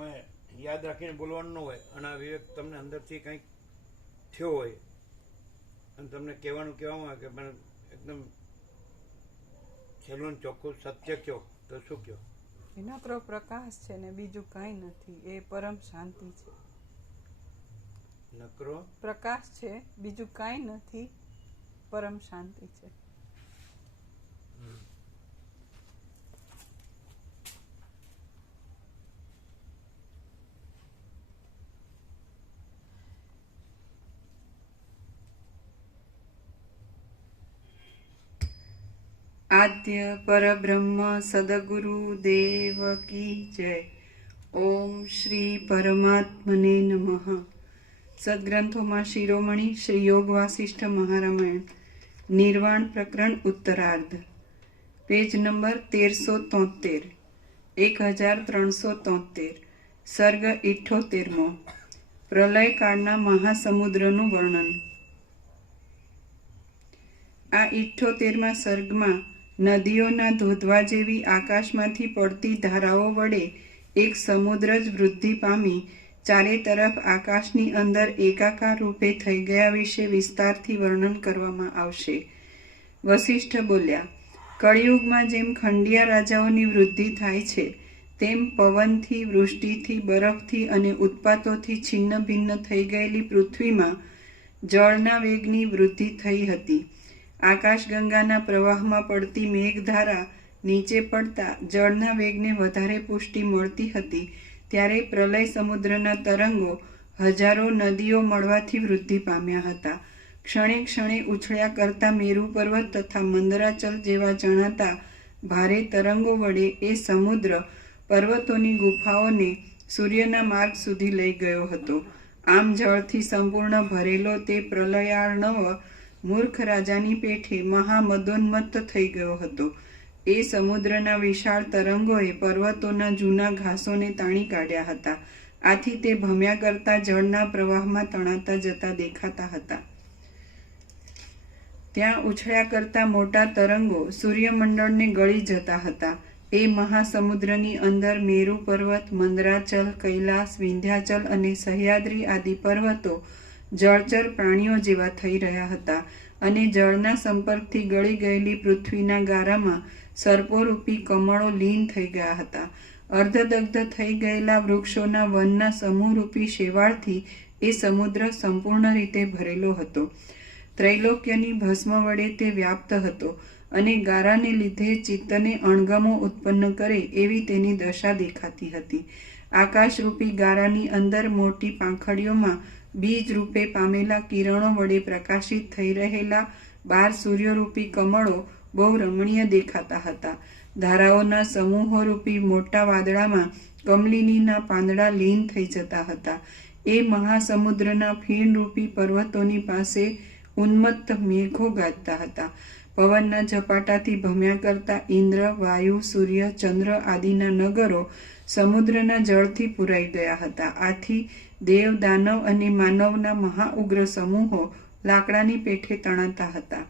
તમે યાદ રાખીને બોલવાનું ન હોય અને આ વિવેક તમને અંદરથી કંઈક થયો હોય અને તમને કહેવામાં આવે કે મને એકદમ છેલ્લું ચોખ્ખું સત્ય કહો તો શું કહો? નકરો પ્રકાશ છે ને બીજું કાંઈ નથી, એ પરમ શાંતિ છે. નકરો પ્રકાશ છે, બીજું કાંઈ નથી, પરમ શાંતિ છે. આદ્ય પરબ્રહ્મ સદગુરુ દેવ કી જય. ઓમ શ્રી પરમાત્મને નમઃ. સદગ્રંથોમાં શિરોમણી શ્રી યોગ વાસિષ્ઠ મહારામાયણ નિર્વાણ પ્રકરણ ઉત્તરાર્ધ, પેજ નંબર 1373, 1373, સર્ગ 78મો. પ્રલયકાળના મહાસમુદ્રનું વર્ણન. આ 78મા સર્ગમાં નદીઓના ધોધવા જેવી આકાશમાંથી પડતી ધારાઓ વડે એક સમુદ્ર જ વૃદ્ધિ પામી ચારે તરફ આકાશની અંદર એકાકાર રૂપે થઈ ગયા વિશે વિસ્તારથી વર્ણન કરવામાં આવશે. વસિષ્ઠ બોલ્યા, કળિયુગમાં જેમ ખંડિયા રાજાઓની વૃદ્ધિ થાય છે તેમ પવનથી, વૃષ્ટિથી, બરફથી અને ઉત્પાતોથી છિન્ન ભિન્ન થઈ ગયેલી પૃથ્વીમાં જળના વેગની વૃદ્ધિ થઈ હતી. આકાશગંગાના પ્રવાહમાં પડતી મેઘધારા નીચે પડતા જળના વેગને વધારે પુષ્ટિ મળતી હતી ત્યારે પ્રલય સમુદ્રના તરંગો હજારો નદીઓ મળવાથી વૃદ્ધિ પામ્યા હતા. ક્ષણે ક્ષણે ઉછળ્યા કરતા મેરુ પર્વત તથા મંદરાચલ જેવા જણાતા ભારે તરંગો વડે એ સમુદ્ર પર્વતોની ગુફાઓને સૂર્યના માર્ગ સુધી લઈ ગયો હતો. આમ જળથી સંપૂર્ણ ભરેલો તે પ્રલયાર્ણવ મૂર્ખ રાજાની પેઠે મહામદોન્મત્ત થઈ ગયો હતો. એ સમુદ્રના વિશાળ તરંગોએ પર્વતોના જૂના ઘાસોને તાણી કાઢ્યા હતા. આથી તે ભમ્યા કરતા જળના પ્રવાહમાં તણાતા જતા દેખાતા હતા. ત્યાં ઉછળ્યા કરતા મોટા તરંગો સૂર્યમંડળને ગળી જતા હતા. એ મહાસમુદ્રની અંદર મેરુ પર્વત, મંદરાચલ, કૈલાસ, વિંધ્યાચલ અને સહ્યાદ્રી આદિ પર્વતો જળચર પ્રાણીઓ જેવા થઈ રહ્યા હતા અને જળના સંપર્કથી ગળી ગયેલી પૃથ્વીના ગારામાં સર્પોરૂપી કમળો લીન થઈ ગયા હતા. અર્ધદગ્ધ થઈ ગયેલા વૃક્ષોના વનના સમૂહરૂપી શેવાળથી એ સમુદ્ર સંપૂર્ણ રીતે ભરેલો હતો. ત્રૈલોક્યની ભસ્મ વડે તે વ્યાપ્ત હતો અને ગારાને લીધે ચિત્તને અણગમો ઉત્પન્ન કરે એવી તેની દશા દેખાતી હતી. આકાશરૂપી ગારાની અંદર મોટી પાંખડીઓમાં બીજ રૂપે પામેલા કિરણો વડે પ્રકાશિત થઈ રહેલા 12 સૂર્યરૂપી કમળો બહુ રમણીય દેખાતા હતા. ધારાઓના સમૂહોરૂપી મોટા વાદળામાં કમલિનીના પાંદડા લીન થઈ જતા હતા. એ મહાસમુદ્રના ફીણરૂપી પર્વતોની પાસે ઉન્મત્ત મેઘો ગાજતા હતા. પવનના ઝપાટાથી ભમ્યા કરતા ઇન્દ્ર, વાયુ, સૂર્ય, ચંદ્ર આદિના નગરો સમુદ્રના જળથી પુરાઈ ગયા હતા. આથી દેવ, દાનવ અને માનવના મહાઉગ્ર સમૂહો લાકડાની પેઠે તણાતા હતા.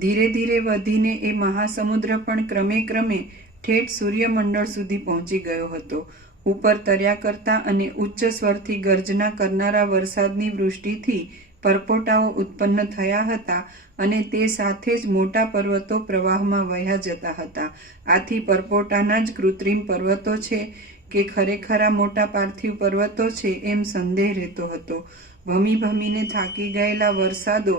ધીરે ધીરે વધીને એ મહાસમુદ્ર પણ ક્રમે ક્રમે ઠેઠ સૂર્યમંડળ સુધી પહોંચી ગયો હતો. ઉપર તર્યા કરતા અને ઉચ્ચ સ્વરથી ગર્જના કરનારા વરસાદની વૃષ્ટિથી પરપોટાઓ ઉત્પન્ન થયા હતા અને તે સાથે જ મોટા પર્વતો પ્રવાહમાં વહ્યા જતા હતા. આથી પરપોટાના જ કૃત્રિમ પર્વતો છે કે ખરેખરા મોટા પાર્થિવ પર્વતો છે એમ સંદેહ રહેતો હતો. ભમી ભમીને થાકી ગયેલા વરસાદો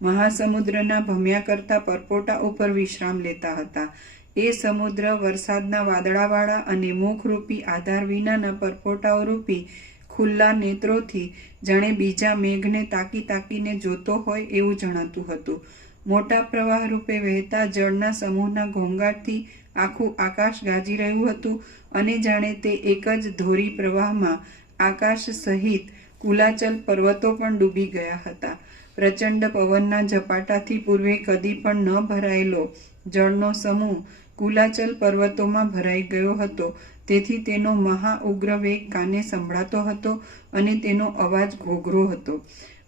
મહાસમુદ્રના ભમ્યા કરતા પરપોટા ઉપર વિશ્રામ લેતા હતા. એ સમુદ્ર વરસાદના વાદળાવાળા અને મુખરૂપી આધાર વિનાના પરપોટાઓ રૂપી ખુલ્લા નેત્રોથી જાણે બીજા મેઘને તાકી તાકીને જોતો હોય એવું જણાતું હતું. મોટા પ્રવાહ રૂપે વહેતા જળના સમૂહના ઘોંઘાટથી આખું આકાશ ગાજી રહ્યું હતું અને જાણે તે એક જ ધોરી પ્રવાહમાં આકાશ સહિત કુલાચલ પર્વતો પણ ડૂબી ગયા હતા. પ્રચંડ પવનના ઝપાટાથી પૂર્વે કદી પણ ન ભરાયેલો જળનો સમૂહ કુલાચલ પર્વતોમાં ભરાઈ ગયો હતો. તેથી તેનો મહા ઉગ્ર વેગ કાને સંભળાતો હતો અને તેનો અવાજ ઘોઘરો હતો.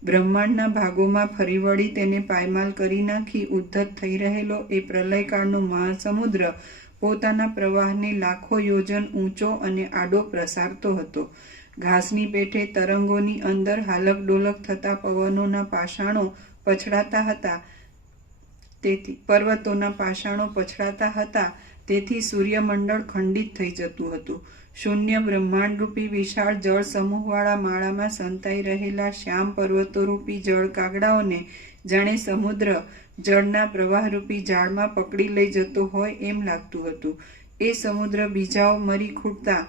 બ્રહ્માંડના ભાગોમાં ફરી વળી તેને પાયમાલ કરી નાખી ઉદ્ધત થઈ રહેલો એ પ્રલયકાળનો મહાસમુદ્ર પોતાના પ્રવાહને લાખો યોજન ઊંચો અને આડો પ્રસારતો હતો. ઘાસની પેઠે તરંગોની અંદર હાલક ડોલક થતા પવનોના પાષાણો પછડાતા હતા. પર્વતોના પાષાણો પછડાતા હતા. તેથી સૂર્યમંડળ ખંડિત થઈ જતું હતું. શૂન્ય બ્રહ્માંડરૂપી વિશાળ જળ સમૂહવાળા માળામાં સંતાઈ રહેલા શ્યામ પર્વતોરૂપી જળ કાગડાઓને જાણે સમુદ્ર જળના પ્રવાહરૂપી જાળમાં પકડી લઈ જતો હોય એમ લાગતું હતું. એ સમુદ્ર બીજાઓ મરી ખૂટતા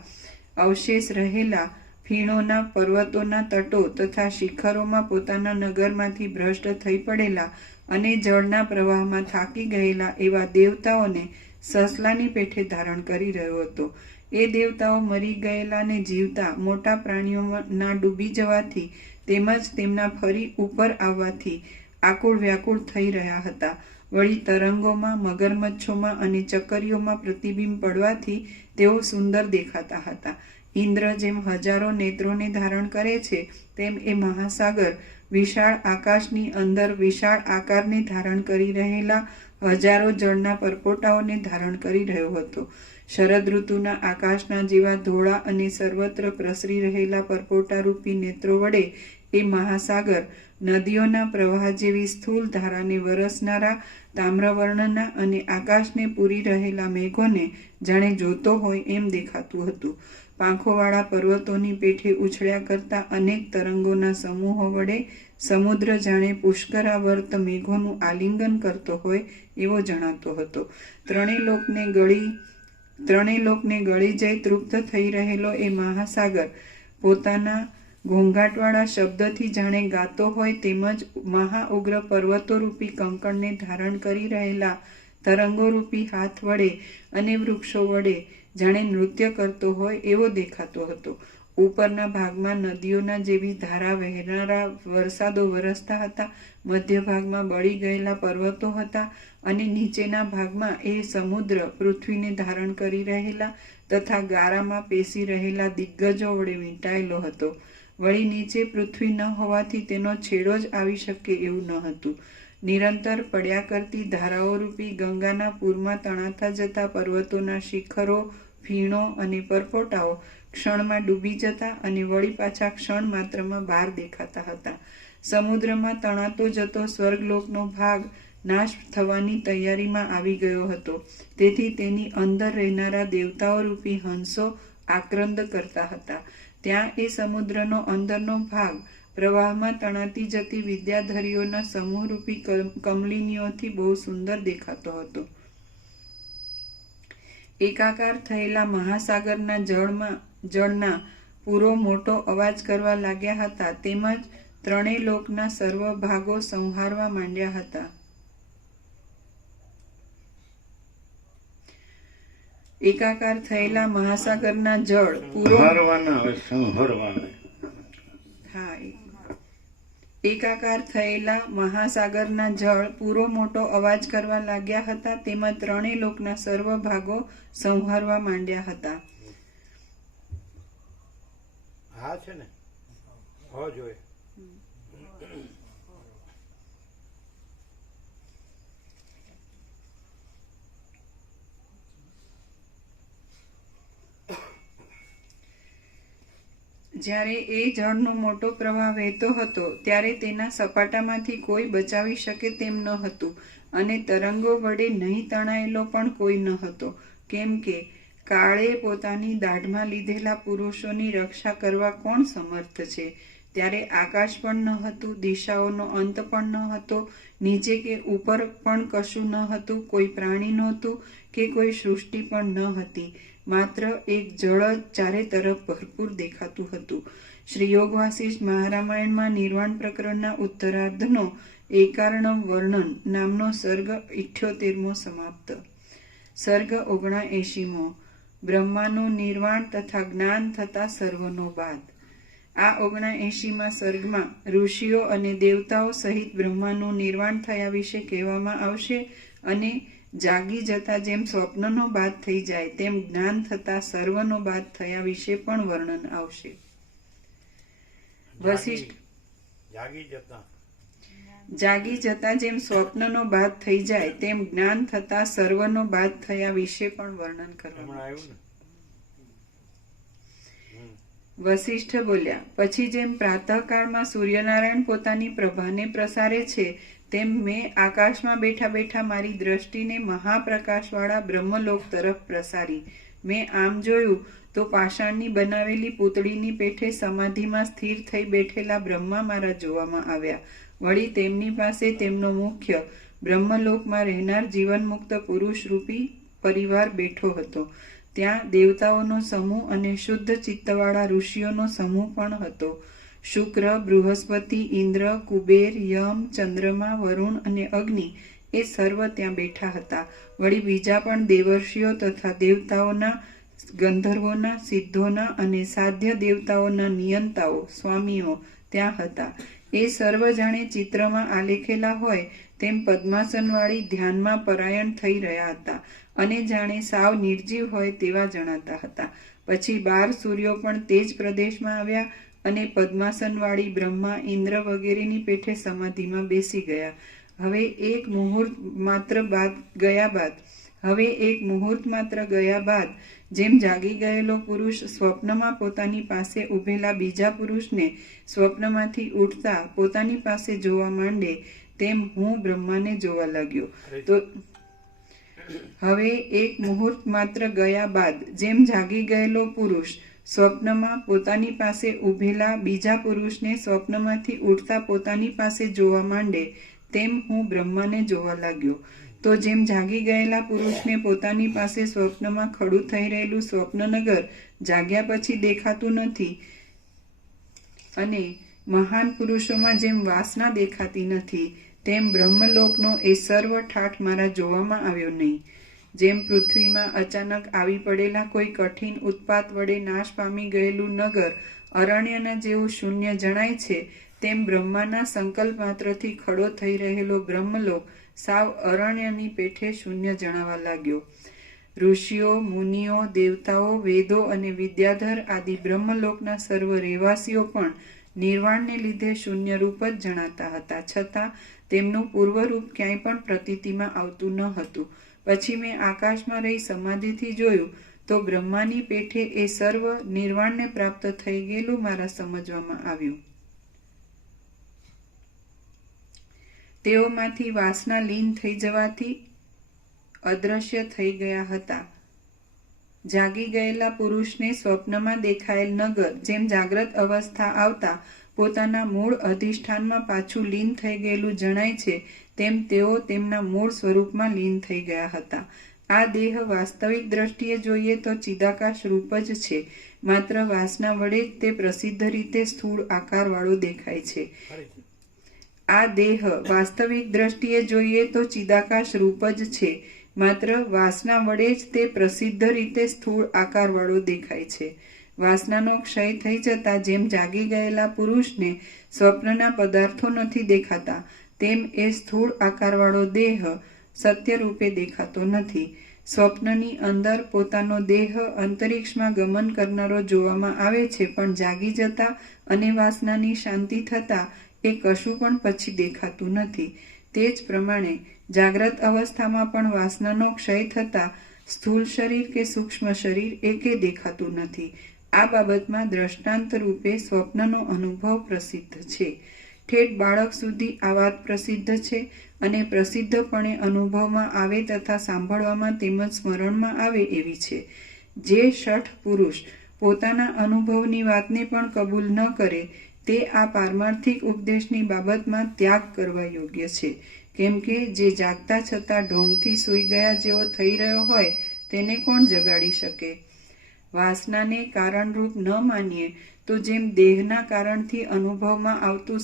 અવશેષ રહેલા ફીણોના પર્વતોના તટો તથા શિખરોમાં પોતાના નગરમાંથી ભ્રષ્ટ થઈ પડેલા અને જળના પ્રવાહમાં થાકી ગયેલા એવા દેવતાઓને સસલાની પેઠે ધારણ કરી રહ્યો હતો. એ દેવતાઓ મરી ગયેલા ને જીવતા મોટા પ્રાણીઓના ડૂબી જવાથી તેમજ તેમના ફરી ઉપર આવવાથી આકુળ વ્યાકુળ થઈ રહ્યા હતા. વળી તરંગોમાં, મગરમચ્છોમાં અને ચકરીઓમાં પ્રતિબિંબ પડવાથી તેઓ સુંદર દેખાતા હતા. ઇન્દ્ર જેમ હજારો નેત્રોને ધારણ કરે છે તેમ એ મહાસાગર વિશાળ આકાશની અંદર વિશાળ આકારને ધારણ કરી રહેલા હજારો જળના પરપોટાઓને ધારણ કરી રહ્યો હતો. શરદ ઋતુના આકાશના જેવા ધોળા અને સર્વત્ર પ્રસરી રહેલા પરપોટારૂપી નેત્રો વડે એ મહાસાગર નદીઓના પ્રવાહ જેવી સ્થૂલ ધારાને વરસનારા તામ્રવર્ણના અને આકાશને પૂરી રહેલા મેઘોને જાણે જોતો હોય એમ દેખાતું હતું. પાંખોવાળા પર્વતોની પેઠે ઉછળ્યા કરતા અનેક તરંગોના સમૂહો વડે સમુદ્ર જાણે પુષ્કરાવર્ત મેઘોનું આલિંગન કરતો હોય એવો જણાતો હતો. ત્રણેય લોકને ગળી જઈ તૃપ્ત થઈ રહેલો એ મહાસાગર પોતાના ઘોંઘાટવાળા શબ્દથી જાણે ગાતો હોય તેમજ મહાઉગ્ર પર્વતોરૂપી કંકણને ધારણ કરી રહેલા તરંગોરૂપી હાથ વડે અને વૃક્ષો વડે જાણે નૃત્ય કરતો હોય એવો દેખાતો હતો. ઉપરના ભાગમાં નદીઓના જેવી ધારા વહેનારા વરસાદો વરસતા હતા. મધ્ય ભાગમાં બળી ગયેલા પર્વતો હતા અને નીચેના ભાગમાં એ સમુદ્ર પૃથ્વીને ધારણ કરી રહેલા તથા ગારામાં પેસી રહેલા દિગ્ગજો વડે વીંટાયેલો હતો. વળી નીચે પૃથ્વી ન હોવાથી તેનો છેડો જ આવી શકે એવું ન હતું. નિરંતર પડ્યા કરતી ધારાઓરૂપી ગંગાના પૂરમાં તણાતા જતા પર્વતોના શિખરો, ફીણો અને પરપોટાઓ ક્ષણમાં ડૂબી જતા અને વળી પાછા ક્ષણ માત્રમાં બહાર દેખાતા હતા. સમુદ્રમાં તણાતો જતો સ્વર્ગલોકનો ભાગ નાશ થવાની તૈયારીમાં આવી ગયો હતો. તેથી તેની અંદર રહેનારા દેવતાઓરૂપી હંસો આક્રંદ કરતા હતા. ત્યાં એ સમુદ્રનો અંદરનો ભાગ પ્રવાહમાં તણાતી જતી વિદ્યાધરીઓના સમૂહરૂપી કમલિનીઓથી બહુ સુંદર દેખાતો હતો. એકાકાર થયેલા મહાસાગરના જળના પૂરો મોટો અવાજ કરવા લાગ્યા હતા તેમજ ત્રણેય લોકના સર્વ ભાગો સંહારવા માંડ્યા હતા. એકાકાર થયેલા મહાસાગરના જળ પૂરો એકાકાર થયેલા મહાસાગરના જળ પૂરો મોટો અવાજ કરવા લાગ્યા હતા તેમજ ત્રણેય લોકના સર્વ ભાગો સંહારવા માંડ્યા હતા. હા છે ને હો જોઈએ. જ્યારે એ જળનો મોટો પ્રવાહ વહેતો હતો ત્યારે તેના સપાટામાંથી કોઈ બચાવી શકે તેમ ન હતું અને તરંગો વડે નહીં તણાયેલો પણ કોઈ ન હતો. કેમ કે કાળે પોતાની દાઢમાં લીધેલા પુરુષોની રક્ષા કરવા કોણ સમર્થ છે? ત્યારે આકાશ પણ ન હતું, દિશાઓનો અંત પણ ન હતો, નીચે કે ઉપર પણ કશું ન હતું, કોઈ પ્રાણી નહોતું કે કોઈ સૃષ્ટિ પણ ન હતી. માત્ર એક જળ જ ચારે તરફ ભરપૂર દેખાતું હતું. શ્રી યોગ વાસિષ્ઠ મહારામાયણમાં નિર્વાણ પ્રકરણના ઉત્તરાર્ધનો એકાર્ણવ વર્ણન નામનો સર્ગ 78મો સમાપ્ત. સર્ગ 79મો. બ્રહ્માનું નિર્વાણ તથા જ્ઞાન થતા સર્વનો બાદ. આ 79મા સર્ગમાં ઋષિઓ અને દેવતાઓ સહિત બ્રહ્માનું નિર્વાણ થયા વિશે કહેવામાં આવશે અને જાગી જતા જેમ સ્વપ્નનો બાદ થઈ જાય તેમ જ્ઞાન થતા સર્વનો બાદ થયા વિશે પણ વર્ણન આવશે. વશિષ્ઠ જાગી જતા જેમ સ્વપ્નનો બાદ થઈ જાય તેમ જ્ઞાન થતા સર્વનો બાદ થયા વિશે પણ વર્ણન કરવામાં આવ્યું. વશિષ્ઠ બોલ્યા, પછી જેમ પ્રાતઃકાળમાં સૂર્યનારાયણ પોતાની પ્રભાને પ્રસારે છે તેમ મેં આકાશમાં બેઠા બેઠા મારી દ્રષ્ટિને મહાપ્રકાશવાળા બ્રહ્મલોક તરફ પ્રસારી. મેં આમ જોયું તો પાષાણની બનાવેલી પૂતળીની પેઠે સમાધિમાં સ્થિર થઈ બેઠેલા બ્રહ્મા મારા જોવામાં આવ્યા. વળી તેમની પાસે તેમનો મુખ્ય બ્રહ્મલોકમાં રહેનાર જીવનમુક્ત પુરુષ રૂપી પરિવાર બેઠો હતો. ત્યાં દેવતાઓનો સમૂહ અને શુદ્ધ ચિત્તવાળા ઋષિઓનો સમૂહ પણ હતો. શુક્ર, બૃહસ્પતિ, ઇન્દ્ર, કુબેર, યમ, ચંદ્રમા, વરુણ અને અગ્નિ એ સર્વ ત્યાં બેઠા હતા. વળી બીજા પણ દેવર્ષિઓ તથા દેવતાઓના, ગંધર્વોના, સિદ્ધોના અને સાધ્ય દેવતાઓના નિયંતાઓ, સ્વામીઓ ત્યાં હતા. એ સર્વ જાણે ચિત્રમાં આલેખેલા હોય તેમ પદ્માસનવાળી ધ્યાનમાં પરાયણ થઈ રહ્યા હતા અને જાણે સાવ નિર્જીવ હોય તેવા જણાતા હતા. પછી 12 સૂર્યો પણ તે જ પ્રદેશમાં આવ્યા અને પદ્માસનવાળી બ્રહ્મા, ઇન્દ્ર વગેરેની પેઠે સમાધિમાં બેસી ગયા. હવે એક મુહૂર્ત માત્ર ગયા બાદ જેમ જાગી ગયેલો પુરુષ સ્વપ્નમાં પોતાની પાસે ઉભેલા બીજા પુરુષને સ્વપ્નમાંથી ઉઠતા પોતાની પાસે જોવા માંડે તેમ હું બ્રહ્માને જોવા લાગ્યો. તો હવે એક મુહૂર્ત માત્ર ગયા બાદ જેમ જાગી ગયેલો પુરુષ સ્વપ્નમાં પોતાની પાસે ઉભેલા બીજા પુરુષને સ્વપ્નમાંથી ઉઠતા પોતાની પાસે જોવા માંડે તેમ હું બ્રહ્માને જોવા લાગ્યો. તો જેમ જાગી ગયેલા પુરુષને પોતાની પાસે સ્વપ્નમાં ખડું થઈ રહેલું સ્વપ્નનગર જાગ્યા પછી દેખાતું નથી અને મહાન પુરુષોમાં જેમ વાસના દેખાતી નથી તેમ બ્રહ્મલોકનો એ સર્વ ઠાઠ મારા જોવામાં આવ્યો નહીં. જેમ પૃથ્વીમાં અચાનક આવી પડેલા કોઈ કઠિન ઉત્પાત વડે નાશ પામી ગયેલું નગર અરણ્યના જેવું શૂન્ય જણાય છે તેમ બ્રહ્માના સંકલ્પ માત્રથી ખડો થઈ રહેલો બ્રહ્મલોક સાવ અરણ્યની પેઠે શૂન્ય જણાવા લાગ્યો. ઋષિઓ, મુનિઓ, દેવતાઓ, વેદો અને વિદ્યાધર આદિ બ્રહ્મલોકના સર્વ રહેવાસીઓ પણ નિર્વાણને લીધે શૂન્ય રૂપ જ જણાતા હતા, છતાં તેમનું પૂર્વરૂપ ક્યાંય પણ પ્રતીતિમાં આવતું ન હતું. પછી મેં આકાશમાં રહી સમાધિથી જોયું તો બ્રહ્માની પેઠે એ સર્વ નિર્વાણને પ્રાપ્ત થઈ ગયેલું મારા સમજવામાં આવ્યું. તેઓમાંથી વાસના લીન થઈ જવાથી અદ્રશ્ય થઈ ગયા હતા. જાગી ગયેલા પુરુષને સ્વપ્નમાં દેખાયેલ નગર જેમ જાગ્રત અવસ્થા આવતા પોતાના મૂળ અધિષ્ઠાનમાં પાછું લીન થઈ ગયેલું જણાય છે તેમ તેઓ તેમના મૂળ સ્વરૂપમાં લીન થઈ ગયા હતા. આ દેહ વાસ્તવિક દ્રષ્ટિએ જોઈએ તો ચિદાકાશ રૂપ જ છે, માત્ર વાસના વડે જ તે પ્રસિદ્ધ રીતે સ્થૂળ આકારવાળો દેખાય છે. આ દેહ વાસ્તવિક દ્રષ્ટિએ જોઈએ તો ચિદાકાશ રૂપ જ છે, માત્ર વાસના વડે જ તે પ્રસિદ્ધ રીતે સ્થૂળ આકારવાળો દેખાય છે. વાસનાનો ક્ષય થઈ જતા જેમ જાગી ગયેલા પુરુષને સ્વપ્નના પદાર્થો નથી દેખાતા તેમ એ સ્થૂળ આકારવાળો દેહ સત્ય રૂપે દેખાતો નથી. સ્વપ્નની અંદર પોતાનો દેહ અંતરિક્ષમાં ગમન કરનારો જોવામાં આવે છે, પણ જાગી જતા અને વાસનાની શાંતિ થતા એ કશું પણ પછી દેખાતું નથી. તે જ પ્રમાણે જાગ્રત અવસ્થામાં પણ વાસનાનો ક્ષય થતા સ્થૂળ શરીર કે સૂક્ષ્મ શરીર એકે દેખાતું નથી. આ બાબતમાં દ્રષ્ટાંત રૂપે સ્વપ્નનો અનુભવ પ્રસિદ્ધ છે. ઠેઠ બાળક સુધી આ વાત પ્રસિદ્ધ છે અને પ્રસિદ્ધપણે અનુભવમાં આવે તથા સાંભળવામાં તેમજ સ્મરણમાં આવે એવી છે. જે શઠ પુરુષ પોતાના અનુભવની વાતને પણ કબૂલ ન કરે તે આ પારમાર્થિક ઉપદેશની બાબતમાં ત્યાગ કરવા યોગ્ય છે. કેમ કે જે જાગતા છતાં ઢોંગથી સૂઈ ગયા જેવો થઈ રહ્યો હોય તેને કોણ જગાડી શકે? વાસનાને કારણરૂપ ન માનીએ તો જેમ દેહના કારણથી અનુભવમાં આવતું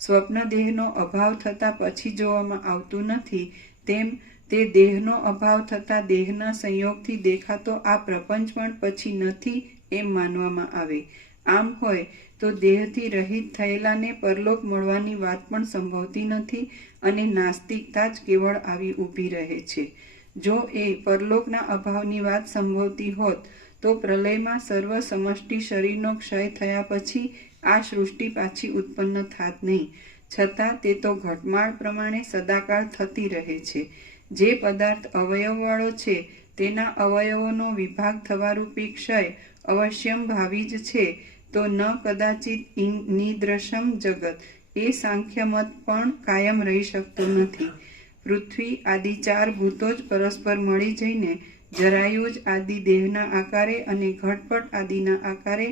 સ્વપ્ન દેહનો અભાવ થતાં પછી જોવામાં આવતું નથી, તેમ તે દેહનો અભાવ થતાં દેહના સંયોગથી દેખાતો આ પ્રપંચ પણ પછી નથી એમ માનવામાં આવે. આમ હોય તો દેહથી રહિત થયેલાને પરલોક મળવાની વાત પણ સંભવતી નથી અને નાસ્તિકતા જ કેવળ આવી ઊભી રહે છે. જો એ પરલોકના અભાવની વાત સંભવતી હોત તો પ્રલયમાં સર્વ સમષ્ટિ શરીરનો ક્ષય થયા પછી આ સૃષ્ટિ પાછી ઉત્પન્ન થાત નહીં. છતાં તે તો ઘટમાળ પ્રમાણે સદાકાળ થતી રહે છે. જે પદાર્થ અવયવવાળો છે તેના અવયવોનો વિભાગ થવારૂપી ક્ષય અવશ્યંભાવી જ છે, તો ન કદાચિત નિદ્રશમ જગત એ સાંખ્ય મત પણ કાયમ રહી શકતો નથી. પૃથ્વી આદિ 4 ભૂતો જ પરસ્પર મળી જઈને જરાયુજ આદિ દેહના આકારે અને ઘટપટ આદિના આકારે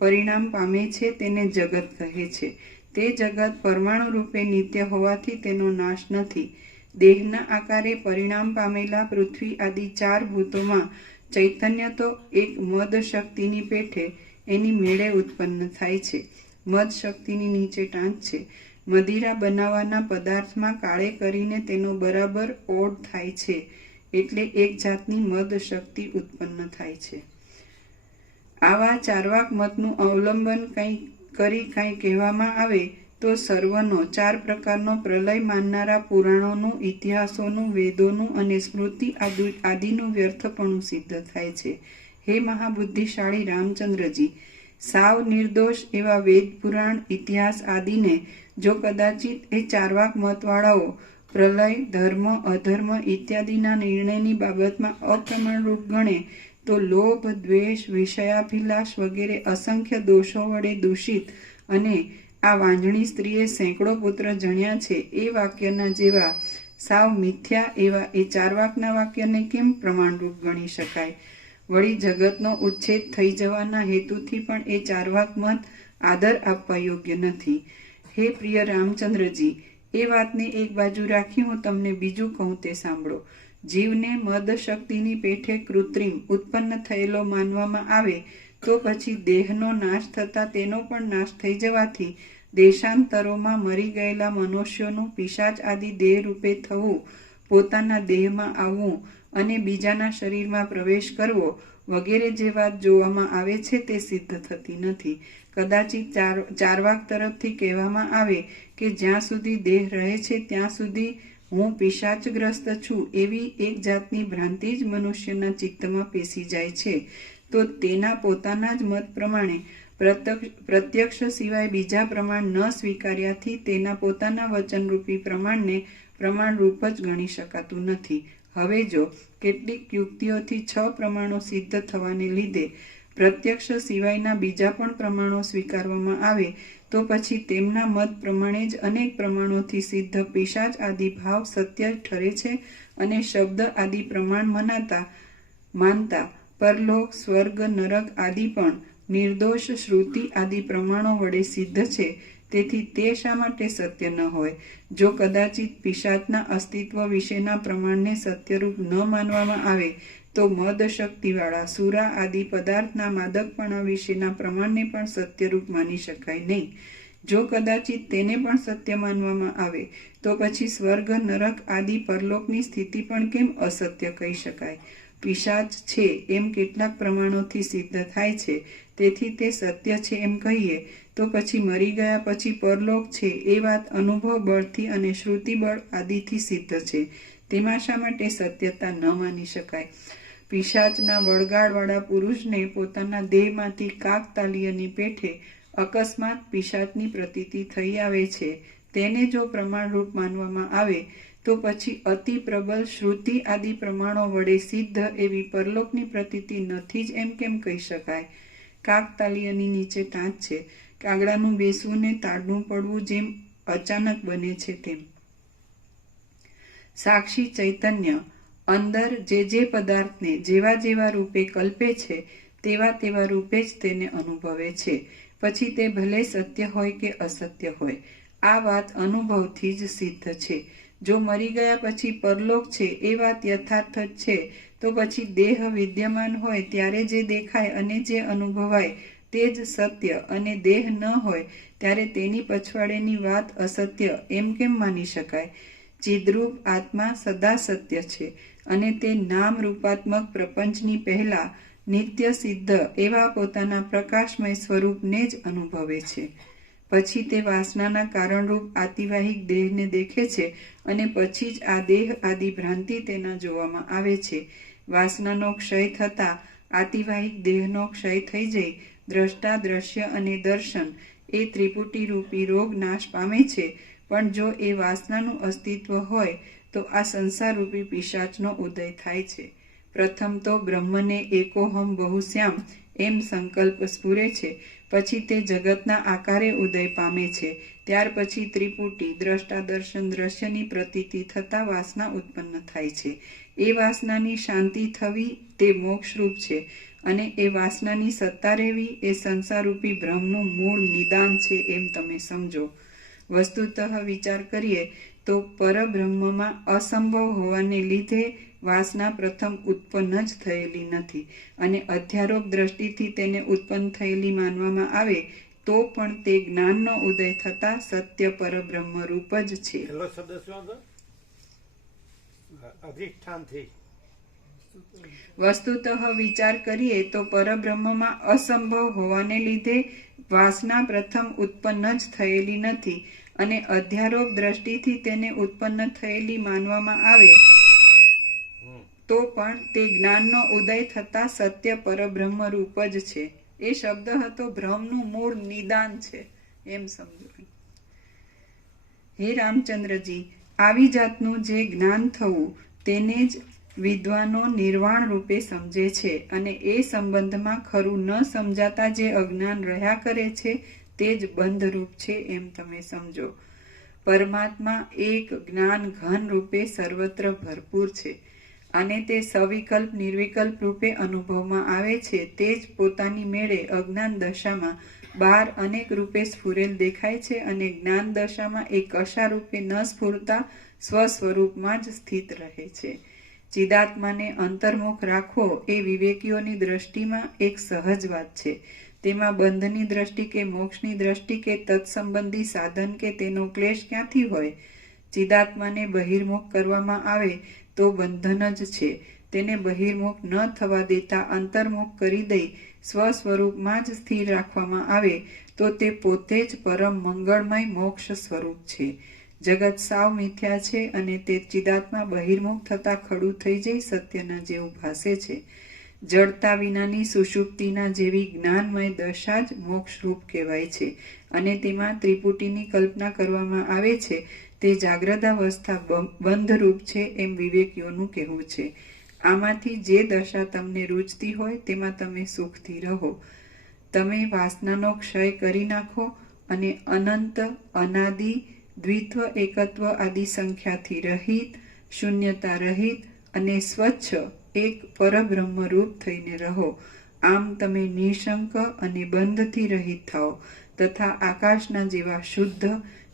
પરિણામ પામે છે, તેને જગત કહે છે. તે જગત પરમાણુ રૂપે નિત્ય હોવાથી તેનો નાશ નથી. દેહના આકારે પરિણામ પામેલા પૃથ્વી આદિ 4 ભૂતોમાં ચૈતન્ય તો એક મદ શક્તિની પેઠે એની મેળે ઉત્પન્ન થાય છે. મદ શક્તિની નીચે ટાંચ છે. મદિરા બનાવવાના પદાર્થમાં કાળે કરીને તેનો બરાબર ઓઢ થાય છે, એટલે એક જાતની મદ શક્તિ ઉત્પન્ન થાય છે. આવા ચાર્વાક મતનું અવલંબન કરી કાંઈ કહેવામાં આવે તો સર્વનો 4 પ્રકારનો પ્રલય માનનારા પુરાણોનું, ઇતિહાસોનું, વેદોનું અને સ્મૃતિ આદિનું વ્યર્થપણું સિદ્ધ થાય છે. હે મહાબુદ્ધિશાળી રામચંદ્રજી, સાવ નિર્દોષ એવા વેદ, પુરાણ, ઇતિહાસ આદિને જો કદાચિત એ ચાર્વાક મતવાળાઓ પ્રલય, ધર્મ, અધર્મ ઇત્યાદિના નિર્ણયની બાબતમાં અપ્રમાણરૂપ ગણે તો લોભ, દ્વેષ, વિષયાભિલાષ વગેરે અસંખ્ય દોષો વડે દૂષિત અને આ વાંજણી સ્ત્રીએ સેંકડો પુત્ર જણ્યા છે એ વાક્યના જેવા સાવ મિથ્યા એવા એ ચાર્વાકના વાક્યને કેમ પ્રમાણરૂપ ગણી શકાય? વળી જગતનો ઉચ્છેદ થઈ જવાના હેતુથી પણ એ ચાર્વાક મત આદર આપવા યોગ્ય નથી. હે પ્રિય રામચંદ્રજી, એ વાતને એક બાજુ રાખી હું તમને બીજું કહું તે સાંભળો. જીવને મદ શક્તિની પેઠે કૃત્રિમ ઉત્પન્ન થયેલો માનવામાં આવે તો પછી દેહનો નાશ થતાં તેનો પણ નાશ થઈ જવાથી દેશાંતરોમાં મરી ગયેલા મનુષ્યોનું પિશાચ આદિ દેહ રૂપે થવું, પોતાના દેહમાં આવવું અને બીજાના શરીરમાં પ્રવેશ કરવો વગેરે જે વાત જોવામાં આવે છે તે સિદ્ધ થતી નથી. કદાચિત ચાર્વાક તરફથી કહેવામાં આવે કે જ્યાં સુધી દેહ રહે છે ત્યાં સુધી હું પિશાચગ્રસ્ત છું એવી એક જાતની ભ્રાંતિ જ મનુષ્યના ચિત્તમાં પેસી જાય છે, તો તેના પોતાના જ મત પ્રમાણે પ્રત્યક્ષ સિવાય બીજા પ્રમાણ ન સ્વીકાર્યાથી તેના પોતાના વચનરૂપી પ્રમાણને પ્રમાણરૂપ જ ગણી શકાતું નથી. હવે જો કેટલીક યુક્તિઓથી 6 પ્રમાણો સિદ્ધ થવાને લીધે પ્રત્યક્ષ સિવાયના બીજા પણ પ્રમાણો સ્વીકારવામાં આવે તો પછી તેમના મત પ્રમાણે જ અનેક પ્રમાણોથી સિદ્ધ પિશાચ આદિ ભાવ સત્ય ઠરે છે અને શબ્દ આદિ પ્રમાણ માનતા પરલોક, સ્વર્ગ, નરક આદિ પણ નિર્દોષ શ્રુતિ આદિ પ્રમાણો વડે સિદ્ધ છે. તેથી તે શા માટે સત્ય ન હોય? જો કદાચિત પિશાચના અસ્તિત્વ વિશેના પ્રમાણને સત્યરૂપ ન માનવામાં આવે તો મદ શક્તિવાળા સુરા આદિ પદાર્થના માદકપણા વિશેના પ્રમાણને પણ સત્યરૂપ માની શકાય નહીં. જો કદાચિત તેને પણ સત્ય માનવામાં આવે તો પછી સ્વર્ગ, નરક આદિ પરલોકની સ્થિતિ પણ કેમ અસત્ય કહી શકાય? પિશાચ છે એમ કેટલાક પ્રમાણોથી સિદ્ધ થાય છે, તેથી તે સત્ય છે એમ કહીએ તો પછી મરી ગયા પછી પરલોક છે એ વાત અનુભવ બળથી અને શ્રુતિબળ આદિથી સિદ્ધ છે, તેમાં શા માટે સત્યતા ન માની શકાય? પિશાચના વળગાડવાળા પુરુષને પોતાના દેહમાંથી કાકતાલીયની પેઠે અકસ્માત પિશાચની પ્રતીતિ થઈ આવે છે, તેને જો પ્રમાણરૂપ માનવામાં આવે તો પછી અતિ પ્રબલ શ્રુતિ આદિ પ્રમાણો વડે સિદ્ધ એવી પરલોકની પ્રતીતિ નથી જ એમ કેમ કહી શકાય? કાકતાલીયની નીચે ટાંચ છે, કાગડાનું બેસવું ને તાડનું પડવું જેમ અચાનક બને છે તેમ. સાક્ષી ચૈતન્ય અંદર જે પદાર્થને જેવા જેવા રૂપે કલ્પે છે તેવા રૂપે જ તેને અનુભવે છે, પછી તે ભલે સત્ય હોય કે અસત્ય હોય. આ વાત અનુભવથી જ સિદ્ધ છે. જો મરી ગયા પછી પરલોક છે એ વાત યથાર્થ જ છે તો પછી દેહ વિદ્યમાન હોય ત્યારે જે દેખાય અને જે અનુભવાય તે જ સત્ય અને દેહ ન હોય ત્યારે તેની પછવાડેની વાત અસત્ય એમ કેમ માની શકાય? ચિદ્રૂપ આત્મા સદા સત્ય છે અને તે નામ રૂપાત્મક પ્રપંચની પહેલા નિત્ય સિદ્ધ એવા પોતાના પ્રકાશમય સ્વરૂપને જ અનુભવે છે. પછી તે વાસનાના કારણરૂપ આતિવાહિક દેહને દેખે છે અને પછી જ આ દેહ આદિ ભ્રાંતિ તેના જોવામાં આવે છે. વાસનાનો ક્ષય થતાં આતિવાહિક દેહનો ક્ષય થઈ જઈ દ્રષ્ટા, દ્રશ્ય અને દર્શન એ ત્રિપુટી રૂપી રોગ નાશ પામે છે. પણ જો એ વાસનાનું અસ્તિત્વ હોય તો આ સંસારરૂપી પિશાચનો ઉદય થાય છે. પ્રથમ તો બ્રહ્મને એકોહમ બહુશ્યામ એમ સંકલ્પ સ્ફુરે છે, પછી તે જગતના આકારે ઉદય પામે છે. ત્યાર પછી ત્રિપુટી દ્રષ્ટા દર્શન દ્રશ્યની પ્રતીતિ થતા વાસના ઉત્પન્ન થાય છે. એ વાસનાની શાંતિ થવી તે મોક્ષરૂપ છે, અને એ વાસનાની સત્તા રહેવી એ સંસારરૂપી ભ્રમનું મૂળ નિદાન છે એમ તમે સમજો. વસ્તુતઃ વિચાર કરીએ તો પરબ્રહ્મમાં અસંભવ હોવાને લીધે વાસના પ્રથમ ઉત્પન્ન જ થયેલી નથી, અને અધ્યારોપ દ્રષ્ટિથી તેને ઉત્પન્ન થયેલી માનવામાં આવે તો પણ તે જ્ઞાનનો ઉદય થતા સત્ય પરબ્રહ્મ રૂપ જ છે. પહેલો શબ્દ શું હતો? અધિષ્ઠાનથી. વસ્તુતઃ વિચાર કરીએ તો પરબ્રહ્મમાં અસંભવ હોવાને લીધે વાસના પ્રથમ ઉત્પન્ન જ થયેલી નથી, અને અધ્યારોપ દ્રષ્ટિથી તેને ઉત્પન્ન થયેલી માનવામાં આવે તો પણ તે જ્ઞાનનો ઉદય થતા સત્ય પરબ્રહ્મ રૂપ જ છે. એ શબ્દ હતો ભ્રમનું મૂળ નિદાન છે એમ સમજો. હે રામચંદ્રજી, આવી જાતનું જે જ્ઞાન થવું તેને જ વિદ્વાનો નિર્વાણ રૂપે સમજે છે, અને એ સંબંધમાં ખરું ન સમજાતા જે અજ્ઞાન રહ્યા કરે છે તે જ બંધરૂપ છે એમ તમે સમજો. પરમાત્મા એક જ્ઞાન ઘન રૂપે સર્વત્ર ભરપૂર છે, અને તે સવિકલ્પ નિર્વિકલ્પ રૂપે અનુભવમાં આવે છે. તે જ પોતાની મેળે અજ્ઞાન દશામાં બાર અનેક રૂપે સ્ફુરેલ દેખાય છે, અને જ્ઞાન દશામાં એ કશા રૂપે ન સ્ફુરતા સ્વસ્વરૂપમાં જ સ્થિત રહે છે. ચિદાત્માને અંતર્મુખ રાખવો એ વિવેકીઓની દ્રષ્ટિમાં એક સહજ વાત છે. તેમાં બંધની દ્રષ્ટિ કે મોક્ષની દ્રષ્ટિ કે તત્સંબંધી સાધન કે તેનો ક્લેશ ક્યાંથી હોય? ચિદાત્માને બહિર્મુખ કરવામાં આવે તો બંધન જ છે. તેને બહિર્મુખ ન થવા દેતા અંતર્મુખ કરી દઈ સ્વસ્વરૂપમાં જ સ્થિર રાખવામાં આવે તો તે પોતે જ પરમ મંગળમય મોક્ષ સ્વરૂપ છે. જગત સાવ મિથ્યા છે, અને તે ચિદાત્મા બહિર્મુખ થતા ખડું થઈ જઈ સત્યના જેવું ભાસે છે. જડતા વિનાની સુષુપ્તિના જેવી જ્ઞાનમય દશા જ મોક્ષરૂપ કહેવાય છે, અને તેમાં ત્રિપુટીની કલ્પના કરવામાં આવે છે તે જાગ્રતાવસ્થા બંધરૂપ છે એમ વિવેકીઓનું કહેવું છે. આમાંથી જે દશા તમને રૂચતી હોય તેમાં તમે સુખથી રહો. તમે વાસનાનો ક્ષય કરી નાખો, અને અનંત અનાદિ દ્વિત્વ એકત્વ આદિ સંખ્યાથી રહિત, શૂન્યતા રહિત અને સ્વચ્છ એક પરબ્રહ્મ રૂપ થઈને રહો. આમ તમે નિશંક અને બંધથી રહિત થાઓ, તથા આકાશના જેવા શુદ્ધ,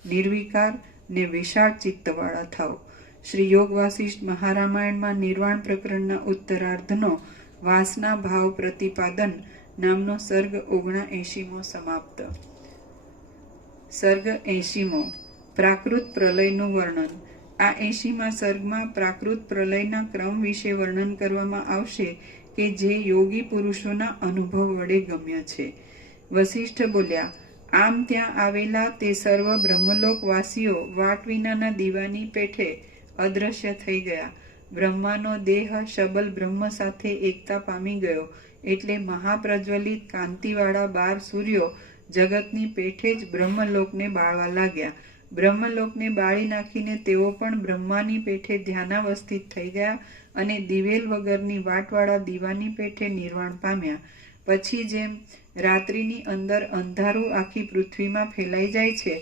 નિર્વિકાર ને વિશાળ ચિત્તવાળા થાઓ. શ્રી યોગ વાસિષ્ઠ મહારામાયણમાં નિર્વાણ પ્રકરણના ઉત્તરાર્ધનો વાસના ભાવ પ્રતિપાદન નામનો સર્ગ 79મો સમાપ્ત. સર્ગ 80મો પ્રાકૃત પ્રલયનું વર્ણન. આ 80મા સર્ગમાં પ્રાકૃત પ્રલયના ક્રમ વિશે વર્ણન કરવામાં આવશે કે જે યોગી પુરુષોના અનુભવ વડે ગમ્ય છે. વસિષ્ઠ બોલ્યા, આમ ત્યાં આવેલા તે સર્વ બ્રહ્મલોકવાસીઓ વાટ વિનાના દીવાની પેઠે અદ્રશ્ય થઈ ગયા. બ્રહ્માનો દેહ શબલ બ્રહ્મ સાથે એકતા પામી ગયો, એટલે મહાપ્રજ્વલિત કાંતિવાળા 12 સૂર્યો જગતની પેઠે જ બ્રહ્મલોકને બાળવા લાગ્યા. બ્રહ્મલોકને બાળી નાખીને તેઓ પણ બ્રહ્માની પેઠે ધ્યાનાવસ્થિત થઈ ગયા, અને દિવેલ વગરની વાટવાળા દીવાની પેઠે નિર્વાણ પામ્યા. પછી જેમ રાત્રિની અંદર અંધારું આખી પૃથ્વીમાં ફેલાઈ જાય છે,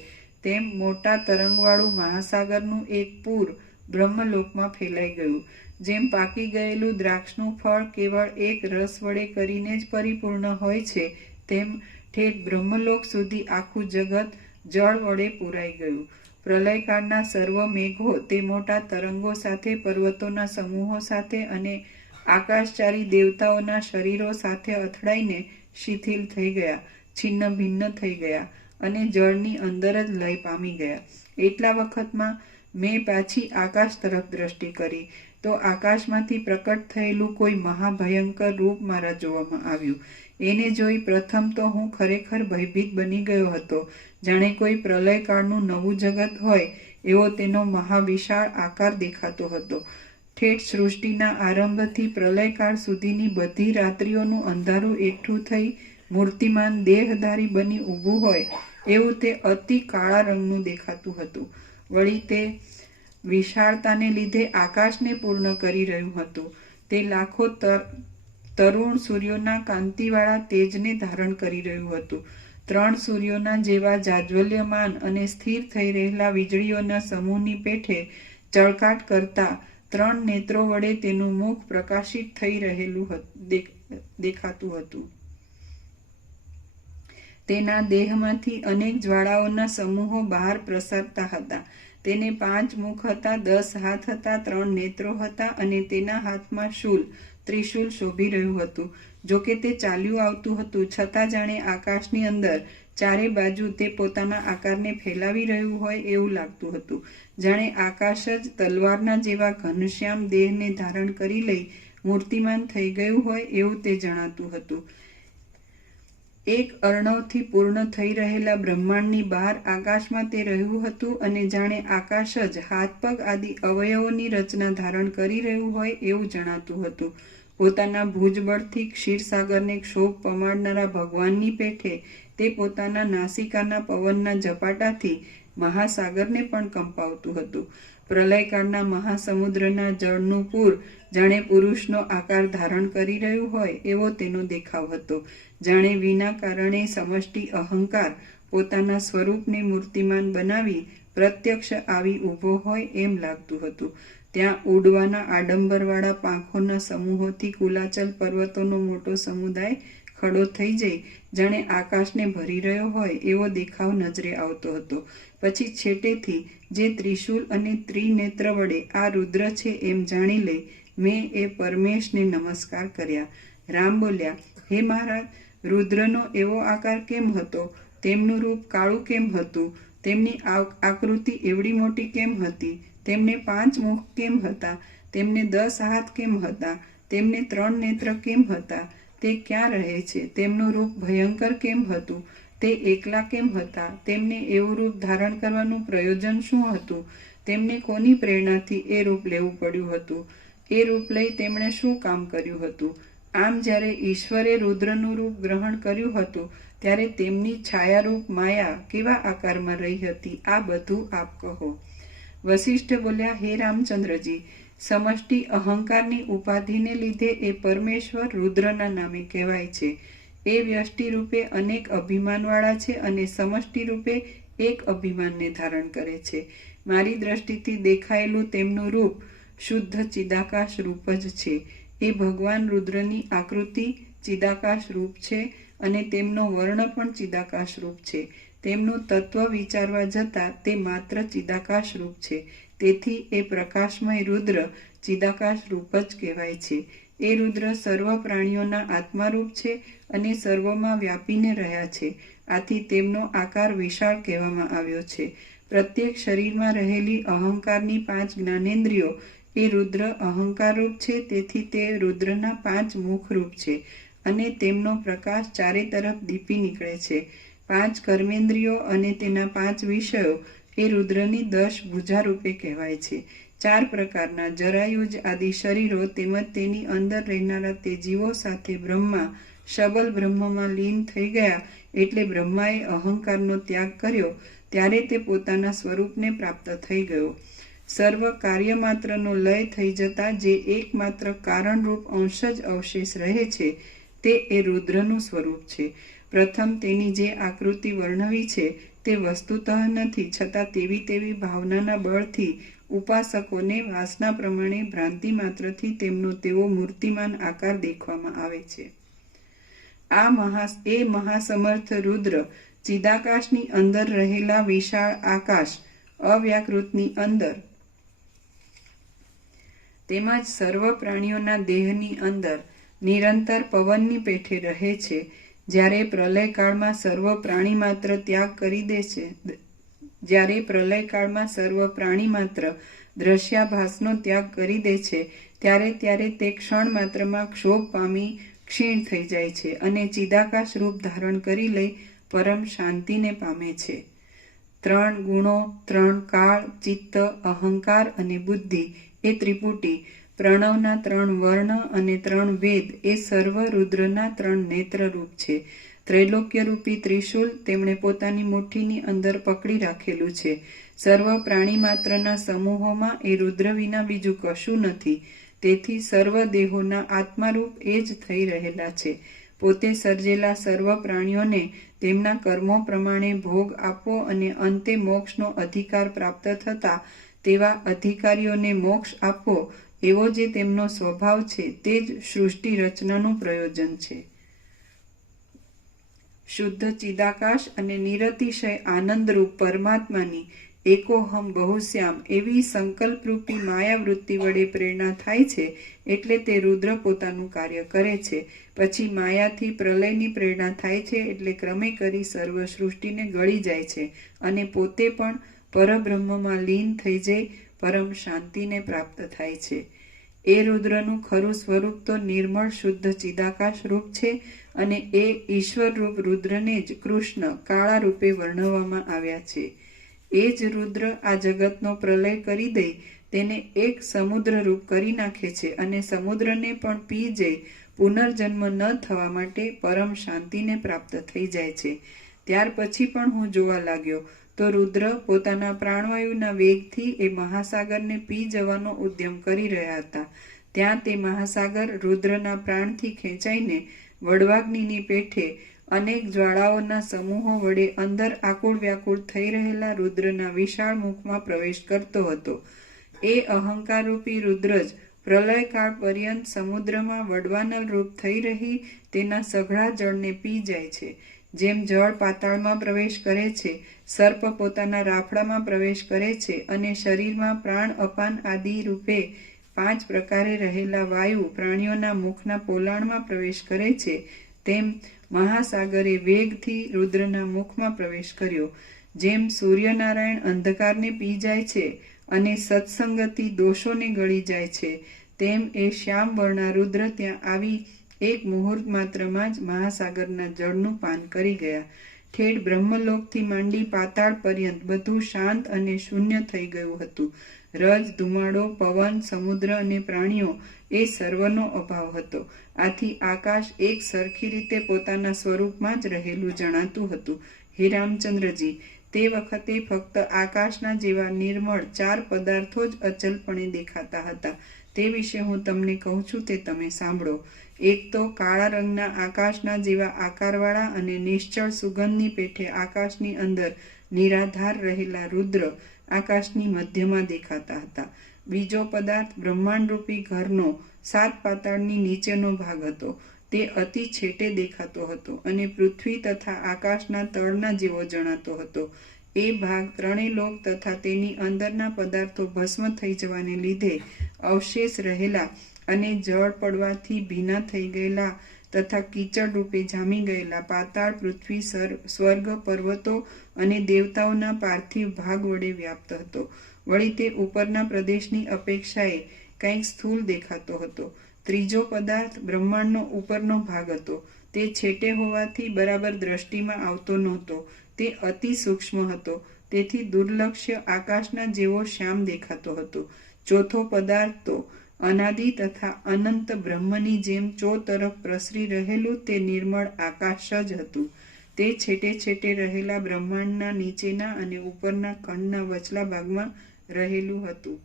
તેમ મોટા તરંગવાળું મહાસાગરનું એક પૂર બ્રહ્મલોકમાં ફેલાઈ ગયું. જેમ પાકી ગયેલું દ્રાક્ષનું ફળ કેવળ એક રસ વડે કરીને જ પરિપૂર્ણ હોય છે, તેમ ઠેઠ બ્રહ્મલોક સુધી આખું જગત જળ વડે પૂરાઈ ગયું. પ્રલયકાળના સર્વ મેઘો તે મોટા તરંગો સાથે, પર્વતોના સમૂહો સાથે અને આકાશચારી દેવતાઓના શરીરો સાથે અથડાઈને શિથિલ થઈ ગયા, છિન્ન ભિન્ન થઈ ગયા, અને જળની અંદર જ લય પામી ગયા. એટલા વખતમાં મેં પાછી આકાશ તરફ દ્રષ્ટિ કરી તો આકાશમાંથી પ્રકટ થયેલું કોઈ મહાભયંકર રૂપ મારા જોવામાં આવ્યું. એને જોઈ પ્રથમ તો હું ખરેખર ભયભીત બની ગયો હતો. જાણે કોઈ પ્રલયકાળનું નવું જગત હોય એવો તેનો મહાવિશાળ આકાર દેખાતો હતો. ઠેઠ સૃષ્ટિના આરંભથી પ્રલયકાળ સુધીની બધી રાત્રિઓનું અંધારું એકઠું થઈ મૂર્તિમાન દેહધારી બની ઊભું હોય એવું તે અતિ કાળા રંગનું દેખાતું હતું. વળી તે વિશાળતાને લીધે આકાશને પૂર્ણ કરી રહ્યું હતું. તે લાખો તરુણ સૂર્યોના કાંતિવાળા તેજને ધારણ કરી રહ્યું હતું. 3 સૂર્યોના જેવા જાજ્વલ્યમાન અને સ્થિર થઈ રહેલા વીજળીઓના સમૂહની પેઠે ચળકાટ કરતા 3 નેત્રો વડે તેનું મુખ પ્રકાશિત થઈ રહેલું દેખાતું હતું. તેના દેહમાંથી અનેક જ્વાળાઓના સમૂહો બહાર પ્રસરતા હતા. તેને 5 મુખ હતા, 10 હાથ હતા, 3 નેત્રો હતા અને તેના હાથમાં ત્રિશૂલ શોભી રહ્યું હતું. જોકે તે ચાલ્યું આવતું હતું, છતાં જાણે આકાશની અંદર ચારે બાજુ તે પોતાના આકારને ફેલાવી રહ્યું હોય એવું લાગતું હતું. જાણે આકાશ જ તલવારના જેવા ઘનશ્યામ દેહને ધારણ કરી લઈ મૂર્તિમાન થઈ ગયું હોય એવું તે જણાતું હતું. એક અર્ણવથી પૂર્ણ થઈ રહેલા બ્રહ્માંડની બહાર આકાશમાં તે રહ્યું હતું અને જાણે આકાશ જ હાથ પગ આદિ અવયવોની રચના ધારણ કરી રહ્યું હોય એવું જણાતું હતું. પોતાના ભુજબળથી ક્ષીરસાગરને ક્ષોભ પમાડનારા ભગવાનની પેઠે તે પોતાના નાસિકાના પવનના ઝપાટાથી મહાસાગરને પણ કંપાવતું હતું. પ્રલયકાળના મહાસમુદ્રના જળનું પૂર જાણે પુરુષનો આકાર ધારણ કરી રહ્યું હોય એવો તેનો દેખાવ હતો. જાણે વિના કારણે સમષ્ટિ અહંકાર પોતાના સ્વરૂપને મૂર્તિમાન બનાવી પ્રત્યક્ષ આવી ઊભો હોય એમ લાગતું હતું. ત્યાં ઉડવાના આડંબરવાળા પાંખોના સમૂહોથી કુલાચલ પર્વતોનો મોટો સમુદાય ખડો થઈ જઈ જાણે આકાશને ભરી રહ્યો હોય એવો દેખાવ નજરે આવતો હતો. પછી છેટેથી જે ત્રિશૂલ અને ત્રિનેત્ર વડે આ રુદ્ર છે એમ જાણી લઈ મેં એ પરમેશને નમસ્કાર કર્યા. રામ બોલ્યા, હે મહારાજ, રુદ્રનો એવો આકાર કેમ હતો? તેમનું રૂપ કાળું કેમ હતું? તેમની આકૃતિ એવડી મોટી કેમ હતી? તેમને 5 મુખ કેમ હતા? તેમને 10 હાથ કેમ હતા? તેમને 3 નેત્ર કેમ હતા? તે ક્યાં રહે છે? તેમનું રૂપ ભયંકર કેમ હતું? તે એકલા કેમ હતા? તેમને એવું રૂપ ધારણ કરવાનું પ્રયોજન શું હતું? તેમને કોની પ્રેરણાથી એ રૂપ લેવું પડ્યું હતું? એ રૂપ લઈ તેમણે શું કામ કર્યું હતું? આમ જ્યારે ઈશ્વરે રુદ્રનું રૂપ ગ્રહણ કર્યું હતું ત્યારે તેમની છાયારૂપ માયા કેવા આકારમાં રહી હતી? આ બધું આપ કહો. વસિષ્ઠ બોલ્યા, હે રામચંદ્રજી, સમષ્ટિ અહંકારની ઉપાધિને લીધે એ પરમેશ્વર રુદ્રના નામે કહેવાય છે. એ વ્યષ્ટિ રૂપે અનેક અભિમાનવાળા છે અને સમષ્ટિ રૂપે એક અભિમાનને ધારણ કરે છે. મારી દ્રષ્ટિથી દેખાયેલું તેમનું રૂપ શુદ્ધ ચિદાકાશ રૂપ જ છે. એ ભગવાન રુદ્રની આકૃતિ ચિદાકાશ રૂપ છે અને તેમનો વર્ણ પણ ચિદાકાશ રૂપ છે. તેમનું તત્વ વિચારવા જતાં તે માત્ર ચિદાકાશ રૂપ છે. તેથી એ પ્રકાશમય રુદ્ર ચિદાકાશ રૂપ જ કહેવાય છે. એ રુદ્ર સર્વ પ્રાણીઓના આત્મારૂપ છે અને સર્વમાં વ્યાપીને રહ્યા છે. આથી તેમનો આકાર વિશાળ કહેવામાં આવ્યો છે. પ્રત્યેક શરીરમાં રહેલી અહંકારની 5 જ્ઞાનેન્દ્રિયો એ રુદ્ર અહંકાર રૂપ છે. તેથી તે રુદ્રના 5 મુખ રૂપ છે અને તેમનો પ્રકાશ ચારે તરફ દીપી નીકળે છે. 5 કર્મેન્દ્રિયો અને તેના 5 વિષયો એ રુદ્રની 10 ભુજા રૂપે કહેવાય છે. 4 પ્રકારના જરાયુજ આદિ શરીરો તેમજ તેની અંદર રહેનારા તે જીવો સાથે બ્રહ્મા શબલ બ્રહ્મમાં લીન થઈ ગયા. એટલે બ્રહ્માએ અહંકારનો ત્યાગ કર્યો ત્યારે તે પોતાના સ્વરૂપને પ્રાપ્ત થઈ ગયો. સર્વ કાર્ય માત્રનો લય થઈ જતા જે એકમાત્ર કારણરૂપ અંશ જ અવશેષ રહે છે તે એ રુદ્રનું સ્વરૂપ છે. પ્રથમ તેની જે આકૃતિ વર્ણવી છે તે વસ્તુતઃ નથી, છતાં તેવી ભાવનાના બળથી ઉપાસકોને વાસના પ્રમાણે ભ્રાંતિ માત્રથી તેમનો તેવો મૂર્તિમાન આકાર દેખવામાં આવે છે. એ મહાસમર્થ રુદ્ર ચિદાકાશની અંદર રહેલા વિશાળ આકાશ અવ્યાકૃતની અંદર તેમજ સર્વ પ્રાણીઓના દેહની અંદર નિરંતર પવનની પેઠે રહે છે. જ્યારે પ્રલયકાળમાં સર્વ પ્રાણી માત્ર ત્યાગ કરી દે છે, જ્યારે પ્રલયકાળમાં સર્વ પ્રાણી માત્ર દ્રશ્યાભાસનો ત્યાગ કરી દે છે ત્યારે તે ક્ષણ માત્રમાં ક્ષોભ પામી ક્ષીણ થઈ જાય છે અને ચિદાકાશ રૂપ ધારણ કરી લઈ પરમ શાંતિને પામે છે. 3 ગુણો, 3 કાળ, ચિત્ત, અહંકાર અને બુદ્ધિ એ ત્રિપુટી, પ્રણવના 3 વર્ણ અને 3 વેદ એ સર્વ રુદ્રના 3 નેત્ર રૂપ છે. ત્રૈલોક્યરૂપી ત્રિશૂલ તેમણે પોતાની મુઠ્ઠીની અંદર પકડી રાખેલું છે. સર્વ પ્રાણી માત્રના સમૂહોમાં એ રુદ્ર વિના બીજું કશું નથી. તેથી સર્વ દેહોના આત્મારૂપ એ જ થઈ રહેલા છે. પોતે સર્જેલા સર્વ પ્રાણીઓને તેમના કર્મો પ્રમાણે ભોગ આપવો અને અંતે મોક્ષનો અધિકાર પ્રાપ્ત થતા તેવા અધિકારીઓને મોક્ષ આપવો એવો જે તેમનો સ્વભાવ છે તે જ સૃષ્ટિ રચનાનું પ્રયોજન છે. શુદ્ધ ચિદાકાશ અને નિરતિશય આનંદરૂપ પરમાત્માની એકોહમ બહુશ્યામ એવી સંકલ્પરૂપી માયાવૃત્તિ વડે પ્રેરણા થાય છે એટલે તે રુદ્ર પોતાનું કાર્ય કરે છે. પછી માયાથી પ્રલયની પ્રેરણા થાય છે એટલે ક્રમે કરી સર્વ સૃષ્ટિને ગળી જાય છે અને પોતે પણ પરબ્રહ્મમાં લીન થઈ જઈ પરમ શાંતિને પ્રાપ્ત થાય છે. એ રુદ્રનું ખરું સ્વરૂપ તો નિર્મળ શુદ્ધ ચિદાકાશ રૂપ છે અને એ ઈશ્વર રૂપ રુદ્રને જ કૃષ્ણ કાળા રૂપે વર્ણવવામાં આવ્યા છે. એ જ રુદ્ર આ જગતનો પ્રલય કરી દઈ તેને એક સમુદ્ર રૂપ કરી નાખે છે અને સમુદ્રને પણ પી જઈ પુનર્જન્મ ન થવા માટે પરમ શાંતિને પ્રાપ્ત થઈ જાય છે. ત્યાર પછી પણ હું જોવા લાગ્યો તો રુદ્ર પોતાના પ્રાણવાયુના વેગથી એ મહાસાગરને પી જવાનો ઉદ્યમ કરી રહ્યા હતા. ત્યાં તે મહાસાગર રુદ્રના પ્રાણથી ખેંચાઈને વડવાગ્નિની પેઠે અનેક જ્વાળાઓના સમૂહો વડે અંદર આકુળ વ્યાકુળ થઈ રહેલા રુદ્રના વિશાળ મુખમાં પ્રવેશ કરતો હતો. એ અહંકારરૂપી રુદ્ર જ પ્રલયકાળ પર્યંત સમુદ્રમાં વડવાનલ રૂપ થઈ રહી તેના સઘળા જળને પી જાય છે. જેમ જળ પાતાળમાં પ્રવેશ કરે છે, સર્પ પોતાના રાફડામાં પ્રવેશ કરે છે અને શરીરમાં પ્રાણ અપાન આદિ રૂપે 5 પ્રકારે રહેલા વાયુ પ્રાણીઓના મુખના પોલાણમાં પ્રવેશ કરે છે, તેમ મહાસાગરે વેગથી રુદ્રના મુખમાં પ્રવેશ કર્યો. જેમ સૂર્યનારાયણ અંધકારને પી જાય છે અને સત્સંગતિ દોષોને ગળી જાય છે, તેમ એ શ્યામ વર્ણા રુદ્ર ત્યાં આવી એક મુહૂર્ત માત્રમાં જ મહાસાગરના જળનું પાન કરી ગયા. ઠેઠ બ્રહ્મલોકથી માંડી પાતાળ પર્યંત બધું શાંત અને શૂન્ય થઈ ગયું હતું. રજ, ધુમાડો, પવન, સમુદ્ર અને પ્રાણીઓ એ સર્વનો અભાવ હતો. આથી આકાશ એક સરખી રીતે પોતાના સ્વરૂપમાં જ રહેલું જણાતું હતું. હે રામચંદ્રજી, તે વખતે ફક્ત આકાશના જેવા નિર્મળ 4 પદાર્થો જ અચલપણે દેખાતા હતા. તે વિશે હું તમને કહું છું તે તમે સાંભળો. એક તો કાળા રંગના આકાશના જેવા આકારવાળા અને નિશ્ચળ સુગંધની પેઠે આકાશની અંદર નિરાધાર રહેલા રુદ્ર આકાશની મધ્યમાં દેખાતા હતા. બીજો પદાર્થ બ્રહ્માંડરૂપી ઘરનો 7 પાતાળની નીચેનો ભાગ હતો. તે અતિ છેટે દેખાતો હતો અને પૃથ્વી તથા આકાશના તળના જેવો જણાતો હતો. એ ભાગ 3 લોક તથા તેની અંદરના પદાર્થો ભસ્મ થઈ જવાને લીધે અવશેષ રહેલા અને જળ પડવાથી ભીના થઈ ગયેલા તથા કીચડ રૂપે જામી ગયેલા પાતાળ, પૃથ્વી, સ્વર્ગ, પર્વતો અને દેવતાઓના પાર્થિવ ભાગ વડે વ્યાપ્ત હતો. વળી તે ઉપરના પ્રદેશની અપેક્ષાએ કંઈક સ્થૂલ દેખાતો હતો. ત્રીજો પદાર્થ બ્રહ્માંડનો ઉપરનો ભાગ હતો. તે છેટે હોવાથી બરાબર દ્રષ્ટિમાં આવતો નહોતો. તે અતિ સૂક્ષ્મ હતો, તેથી દુર્લક્ષ્ય આકાશના જેવો શ્યામ દેખાતો હતો. ચોથો પદાર્થ તો અનાદિ તથા અનંત બ્રહ્મની જેમ ચોતરફ પ્રસરી રહેલું તે નિર્મળ આકાશ જ હતું. તે છેટે છેટે રહેલા બ્રહ્માંડના નીચેના અને ઉપરના ખંડના વચલા ભાગમાં રહેલું હતું.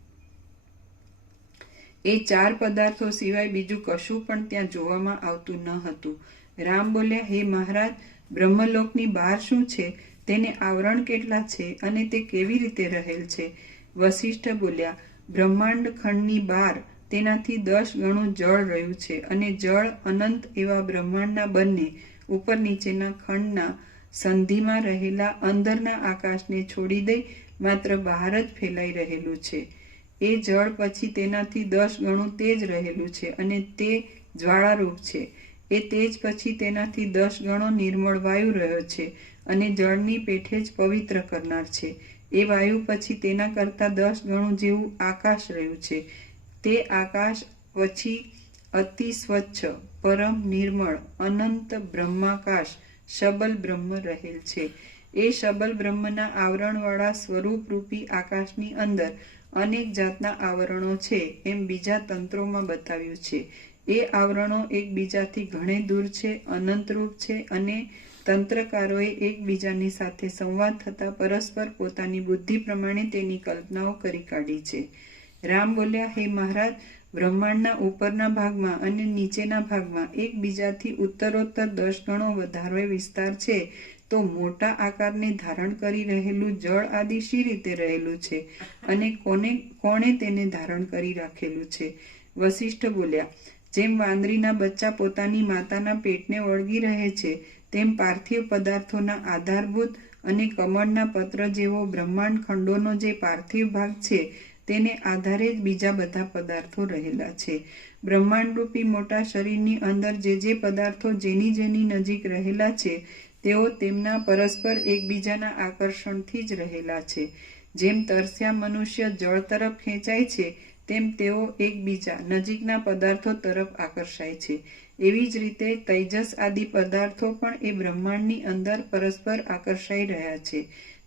એ 4 પદાર્થો સિવાય બીજું કશું પણ ત્યાં જોવામાં આવતું ન હતું. રામ બોલ્યા, હે મહારાજ, બ્રહ્મલોકની બહાર શું છે? તેને આવરણ કેટલા છે અને તે કેવી રીતે રહેલ છે? વશિષ્ઠ બોલ્યા, બ્રહ્માંડ ખંડની બહાર તેનાથી 10 ગણું જળ રહ્યું છે અને જળ અનંત એવા બ્રહ્માંડના બંને ઉપર નીચેના ખંડના સંધિમાં રહેલા અંદરના આકાશને છોડી દઈ માત્ર બહાર જ ફેલાઈ રહેલું છે. એ જળ પછી તેનાથી 10 ગણું તેજ રહેલું છે અને તે જ્વાળારૂપ છે. એ તેજ પછી તેનાથી 10 ગણો નિર્મળ વાયુ રહ્યો છે અને જળની પેઠે જ પવિત્ર કરનાર છે. એ વાયુ પછી તેના કરતાં 10 ગણું જેવું આકાશ રહ્યું છે. તે આકાશ પછી અતિ સ્વચ્છ, પરમ નિર્મળ, અનંત બ્રહ્માકાશ શબલ બ્રહ્મ રહેલ છે. એ શબલ બ્રહ્મના આવરણવાળા સ્વરૂપરૂપી આકાશની અંદર અનેક જાતના આવરણો છે એમ બીજા તંત્રોમાં બતાવ્યું છે. એ આવરણો એકબીજાથી ઘણે દૂર છે, અનંતરૂપ છે અને તંત્રકારોએ એકબીજાની સાથે સંવાદ થતા પરસ્પર પોતાની બુદ્ધિ પ્રમાણે તેની કલ્પનાઓ કરી કાઢી છે. રામ બોલ્યા, હે મહારાજ, બ્રહ્માંડના ઉપરના ભાગમાં અને નીચેના ભાગમાં એકબીજાથી ઉત્તરોત્તર 10 ગણો વધારે વિસ્તાર છે, તો મોટા આકારને ધારણ કરી રહેલું જળ આદિ શી રીતે રહેલું છે અને કોણે તેને ધારણ કરી રાખેલું છે? વશિષ્ઠ બોલ્યા, જેમ વાંદરીના બચ્ચા પોતાની માતાના પેટને વળગી રહે છે, તેમ પાર્થિવ પદાર્થોના આધારભૂત અને કમળના પત્ર જેવો બ્રહ્માંડ ખંડોનો જે પાર્થિવ ભાગ છે તેને આધારે જ બીજા બધા પદાર્થો રહેલા છે. બ્રહ્માંડરૂપી મોટા શરીરની અંદર જે પદાર્થો જેની નજીક રહેલા છે તેઓ તેમના પરસ્પર એકબીજાના આકર્ષણથી જ રહેલા છે. જેમ તરસ્યા મનુષ્ય જળ તરફ ખેંચાય છે તેમ તેઓ એકબીજા નજીકના પદાર્થો તરફ આકર્ષાય છે. એવી જ રીતે તૈજસ આદિ પદાર્થો પણ એ બ્રહ્માંડની અંદર પરસ્પર આકર્ષાઈ રહ્યા છે.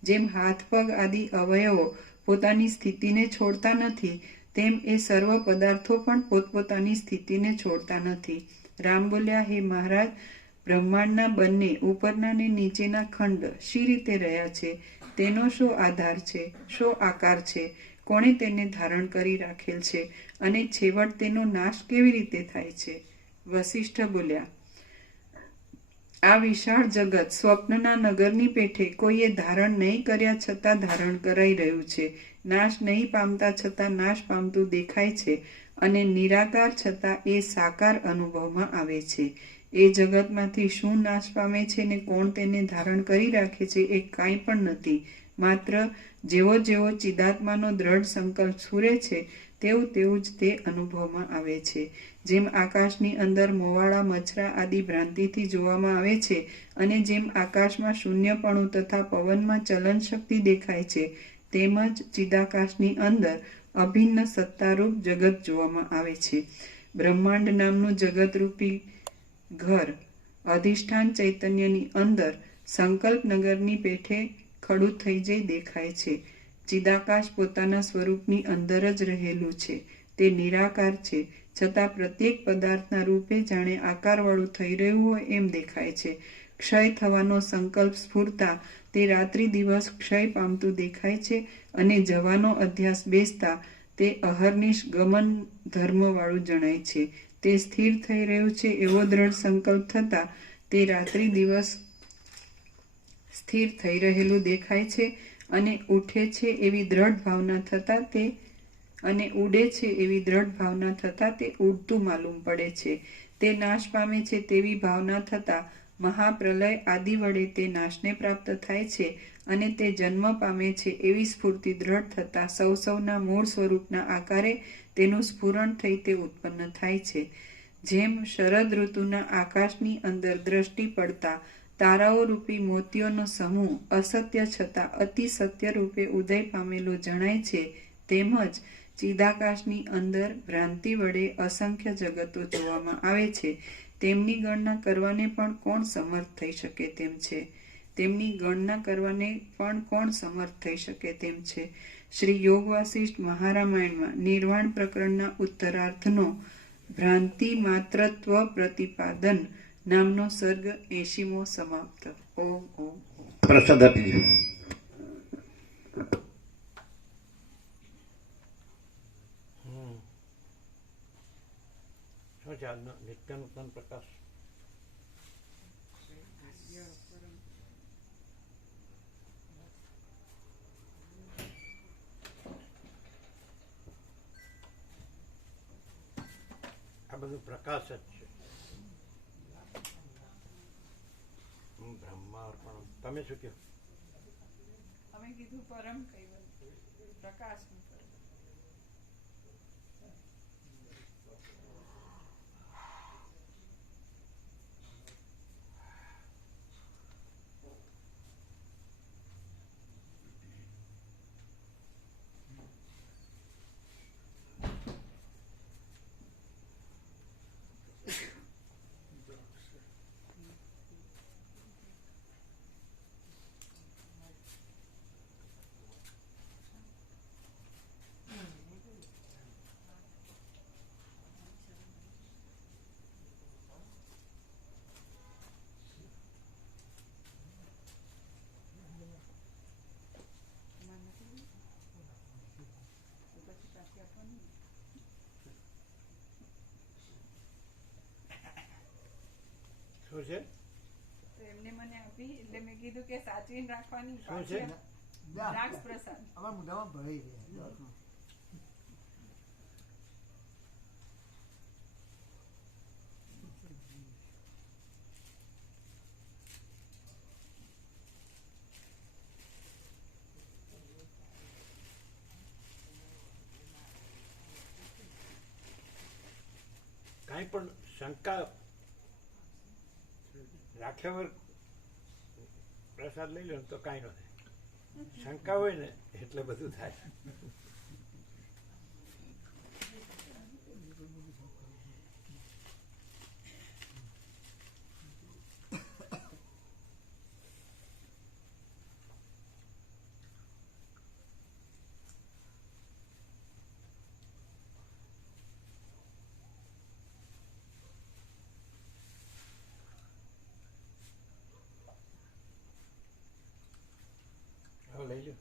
જેમ હાથ પગ આદિ અવયવો પોતાની સ્થિતિને છોડતા નથી, તેમ એ સર્વ પદાર્થો પણ પોતપોતાની સ્થિતિને છોડતા નથી. રામ બોલ્યા, હે મહારાજ, બ્રહ્માંડના બંને ઉપરના ને નીચેના ખંડ શી રીતે રહ્યા છે? તેનો શો આધાર છે? શો આકાર છે? કોણે તેને ધારણ કરી રાખેલ છે? અને છેવટ તેનો નાશ કેવી રીતે થાય છે? વશિષ્ઠ બોલ્યા, આ વિશાળ જગત સ્વપ્નના નગરની પેઠે કોઈએ ધારણ નહીં કર્યા છતાં ધારણ કરાઈ રહ્યું છે. નાશ નહીં પામતા છતાં નાશ પામતું દેખાય છે અને નિરાકાર છતાં એ સાકાર અનુભવમાં આવે છે. એ જગતમાંથી શું નાશ પામે છે ને કોણ તેને ધારણ કરી રાખે છે એ કાંઈ પણ નથી. માત્ર જેવો જેવો ચિદાત્માનો દ્રઢ સંકલ્પ સ્ફુરે છે તેવું જ તે અનુભવમાં આવે છે. જેમ આકાશની અંદર મોવાળા મચ્છરા આદિ ભ્રાંતિથી જોવામાં આવે છે અને જેમ આકાશમાં શૂન્યપણું તથા પવનમાં ચલન શક્તિ દેખાય છે, તેમજ ચિદાકાશની અંદર અભિન્ન સત્તારૂપ જગત જોવામાં આવે છે. બ્રહ્માંડ નામનું જગતરૂપી ઘર અધિષ્ઠાન ચૈતન્યની અંદર સંકલ્પ નગરની પેઠે ખડું થઈ જઈ દેખાય છે. ચિદાકાશ પોતાના સ્વરૂપની અંદર જ રહેલું છે. તે નિરાકાર છે, છતાં પ્રત્યેક પદાર્થના રૂપે જાણે આકારવાળું થઈ રહ્યું હોય એમ દેખાય છે. ક્ષય થવાનો સંકલ્પ સ્ફુરતા તે રાત્રિ દિવસ ક્ષય પામતું દેખાય છે અને જવાનો અધ્યાસ બેસતા તે અહર્નિશ ગમન ધર્મવાળું જણાય છે. તે સ્થિર થઈ રહ્યું છે એવો દ્રઢ સંકલ્પ થતા તે રાત્રિ દિવસ સ્થિર થઈ રહેલું દેખાય છે અને ઉઠે છે એવી દ્રઢ ભાવના થતા તે ઉડતું માલુમ પડે છે. તે નાશ પામે છે તેવી ભાવના થતા મહાપ્રલય આદિ વડે તે નાશને પ્રાપ્ત થાય છે અને તે જન્મ પામે છે એવી સ્ફૂર્તિ દ્રઢ થતા સૌના મૂળ સ્વરૂપના આકારે તેનું સ્ફુરણ થઈ તે ઉત્પન્ન થાય છે. જેમ શરદ ઋતુના આકાશની અંદર દ્રષ્ટિ પડતા તારાઓ રૂપી મોતીઓનો સમૂહ અસત્ય છતાં અતિ સત્ય રૂપે ઉદય પામેલો જણાય છે, તેમજ ચિદાકાશની અંદર ભ્રાંતિ વડે અસંખ્ય જગતો જોવામાં આવે છે. તેમની ગણના કરવાને પણ કોણ સમર્થ થઈ શકે તેમ છે? શ્રી યોગ વાસિષ્ઠ મહારામાયણમાં નિર્વાણ પ્રકરણના ઉત્તરાર્ધનો ભ્રાંતિ માત્રત્વ પ્રતિપાદન નામનો સર્ગ 80મો સમાપ્ત. ઓમ ઓમ ઓમ. પ્રસાદ આપી દો. શું છે આજનો નિત્ય નૂતન પ્રકાશ? આ બધું પ્રકાશ જ છે. બ્રહ્માર્પણ. તમે શું કહો? અમે કીધું પરમ કૈવલ્ય પ્રકાશ. છે? તો એમને મને આપી એટલે મેં કીધું કે સાચવીને રાખવાની. શું છે? દ્રાક્ષ પ્રસાદ. અમારા મોઢામાં ભરાઈ ગયા. કાંઈ પણ શંકા રાખ્યા વગર પ્રસાદ લઈ લો ને તો કાંઈ ન થાય. શંકા હોય ને એટલે બધું થાય. હવે લઈ લો.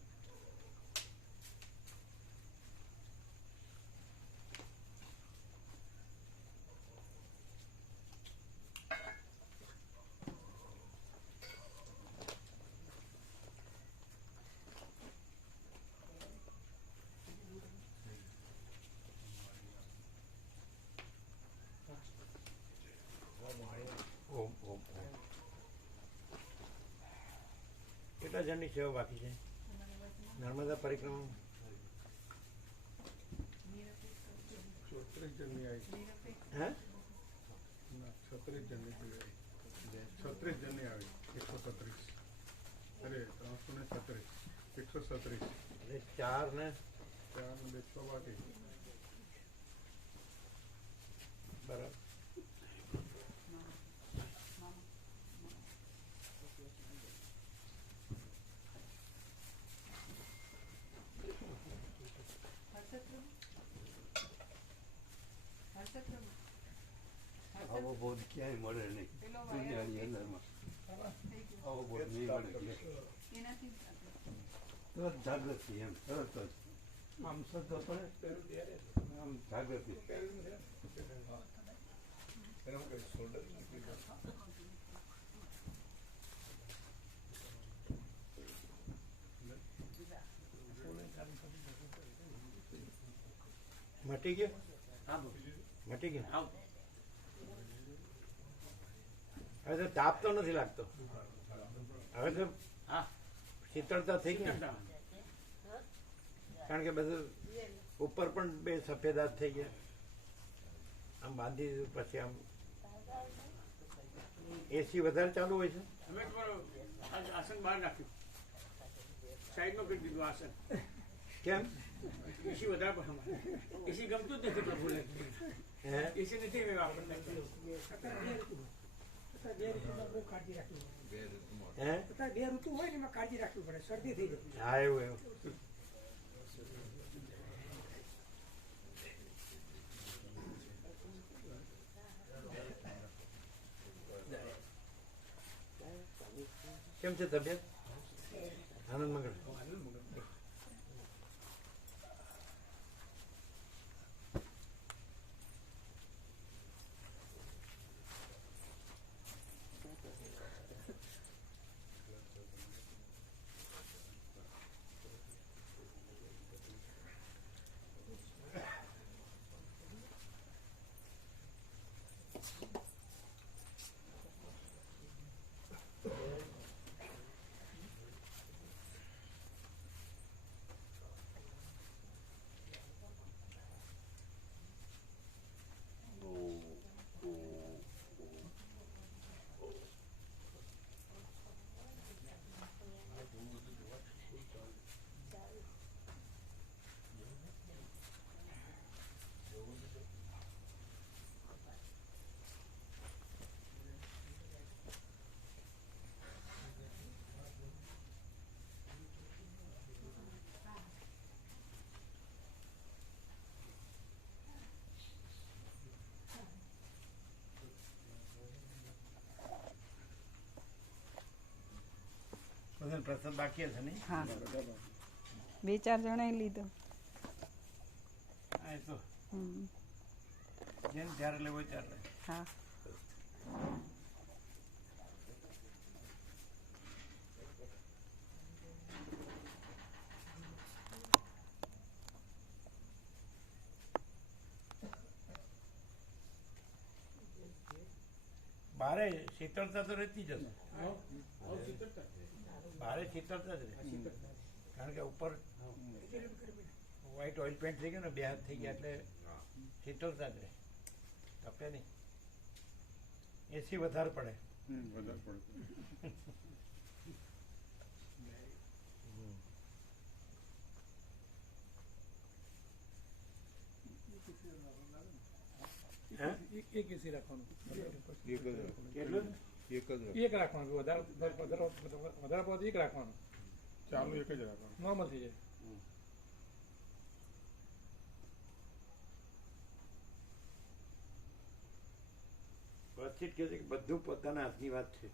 ઓમ ઓમ ઓમ. કેટલા જણની સેવા બાકી છે નર્મદા પરિક્રમા? 36 જણની આવી. હે? 36 જણની આવી. 36 જણની આવી. 136. અરે 336. 136. એટલે 4 ને 4 ને 100 બાકી. બરાબર. આવો બોધ ક્યાંય મળે નહીં દુનિયાની અંદરમાં. આવો બોધ નહીં મળે તરત જાગૃતિ એમ તરત જ આમ શબ્દ પડે આમ જાગૃતિ. મટી ગયો? મટી ગયો. હવે તો તાપ તો નથી લાગતો. હવે તો શીતળતા થઈ ગઈ ને. કારણ કે બધું ઉપર પણ 2 સફેદાદ થઈ ગયા. આમ બાંધી દીધું પછી આમ એસી વધારે ચાલુ હોય છે. અમે તમારું આસન બહાર નાખ્યું, સાઈડમાં કરી દીધું આસન. કેમ? એસી વધારે પણ અમારે એસી ગમતું જ નથી પ્રભુ. હે? એસી નથી આપણને. બહુ કાળજી રાખવી હે? પડે. 2 ઋતુ હોય ને એમાં કાળજી રાખવી પડે, શરદી થઈ જાય. હા એવું એવું. કેમ છે તબિયત? આનંદ મંગળ. બધાને પ્રસાદ બાકી હશે નહીં? હા, 2-4 જણાએ લીધો. હા એ તો હમ. જેને જ્યારે લેવો હોય ત્યારે લે. હા. બારે શીતળતા તો રહેતી જ હશે. બારે શીતળતા જ રહે, કારણ કે ઉપર વ્હાઈટ ઓઇલ પેન્ટ થઈ ગયું ને, બે હાથ થઈ ગયા એટલે શીતળતા જ રહે, તપે નહીં. એસી વધારે પડે. વધારે પડતું. એક એસી રાખવાનું, કેટલું? એક રાખવાનું, વધારે પડતું એક રાખવાનું, ચાલુ એક જ રાખવાનું. નોર્મલ થઈ જાય. પછી જ કહે છે કે બધું પોતાના હાથની વાત છે.